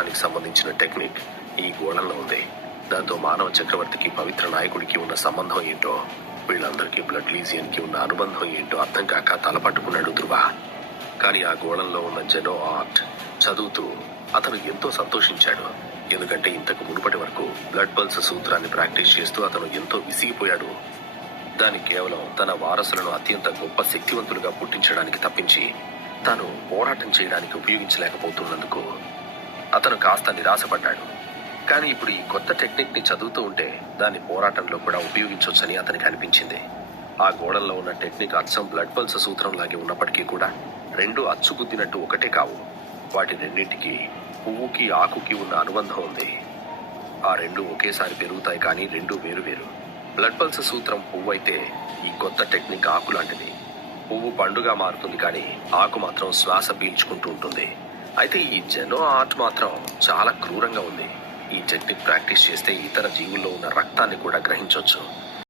సూత్రానికి సంబంధించిన టెక్నిక్ ఈ గోళంలో ఉంది. దాంతో మానవ చక్రవర్తికి పవిత్ర నాయకుడికి ఉన్న సంబంధం ఏంటో వీళ్ళందరికీ బ్లడ్ లీజియన్కి ఉన్న అనుబంధం ఏంటో అర్థం కాక తలపట్టుకున్నాడు ధృవ కానీ ఆ గోళంలో ఉన్న జెనో ఆర్ట్ చదువుతూ అతను ఎంతో సంతోషించాడు. ఎందుకంటే ఇంతకు మునుపటి వరకు బ్లడ్ పల్స్ సూత్రాన్ని ప్రాక్టీస్ చేస్తూ అతను ఎంతో విసిగిపోయాడు. దాని కేవలం తన వారసులను అత్యంత గొప్ప శక్తివంతులుగా పుట్టించడానికి తప్పించి తాను పోరాటం చేయడానికి ఉపయోగించలేకపోతున్నందుకు అతను కాస్త నిరాశపడ్డాడు. కానీ ఇప్పుడు ఈ కొత్త టెక్నిక్ని చదువుతూ ఉంటే దాన్ని పోరాటంలో కూడా ఉపయోగించవచ్చని అతనికి అనిపించింది. ఆ గోడల్లో ఉన్న టెక్నిక్ అచ్చం బ్లడ్ పల్స్ సూత్రం లాగే ఉన్నప్పటికీ కూడా రెండు అచ్చుగుద్దినట్టు ఒకటే కావు. వాటి రెండింటికి పువ్వుకి ఆకుకి ఉన్న అనుబంధం ఉంది. ఆ రెండు ఒకేసారి పెరుగుతాయి కానీ రెండు వేరు వేరు. బ్లడ్ పల్స్ సూత్రం పువ్వు అయితే ఈ కొత్త టెక్నిక్ ఆకు లాంటిది పువ్వు పండుగా మారుతుంది కానీ ఆకు మాత్రం శ్వాస పీల్చుకుంటూ ఉంటుంది. అయితే ఈ జనో ఆర్ట్ మాత్రం చాలా క్రూరంగా ఉంది. ఈ టెక్నిక్ ప్రాక్టీస్ చేస్తే ఇతర జీవుల్లో ఉన్న రక్తాన్ని కూడా గ్రహించవచ్చు